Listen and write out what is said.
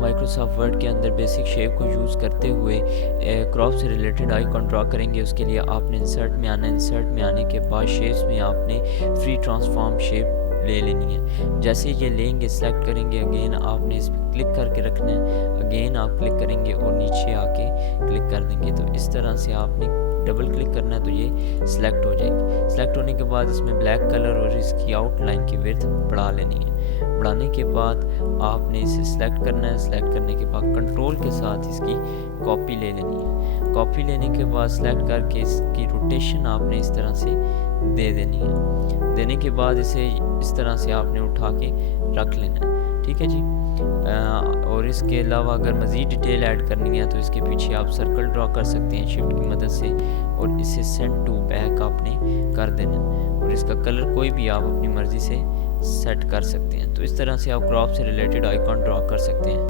Microsoft word के अंदर basic shape को यूज़ करते हुए क्रॉप से रिलेटेड आइकॉन ड्रा करेंगे। उसके लिए आपने इंसर्ट में आना है। इंसर्ट में आने के बाद शेप्स में आपने फ्री ट्रांसफॉर्म शेप ले लेनी है। जैसे ये लेंगे, सेलेक्ट करेंगे, अगेन आपने इस पर क्लिक करके रखना है। अगेन आप क्लिक करेंगे और नीचे आके क्लिक कर देंगे। तो इस तरह से आपने डबल क्लिक करना है तो ये सिलेक्ट हो जाएगी। सिलेक्ट होने के बाद इसमें ब्लैक कलर और इसकी आउटलाइन की विड्थ बढ़ा लेनी है। बढ़ाने के बाद आपने इसे सिलेक्ट करना है। सिलेक्ट करने के बाद कंट्रोल के साथ इसकी कॉपी ले लेनी है। कॉपी लेने के बाद सिलेक्ट करके इसकी रोटेशन आपने इस तरह से दे देनी है। देने के बाद इसे इस तरह से आपने उठा के रख लेना है। ठीक है जी। और इसके अलावा अगर मज़ीद डिटेल ऐड करनी है तो इसके पीछे आप सर्कल ड्रॉ कर सकते हैं शिफ्ट की मदद से, और इसे सेंड टू बैक आपने कर देना है। और इसका कलर कोई भी आप अपनी मर्ज़ी से सेट कर सकते हैं। तो इस तरह से आप क्रॉप से रिलेटेड आइकॉन ड्रॉ कर सकते हैं।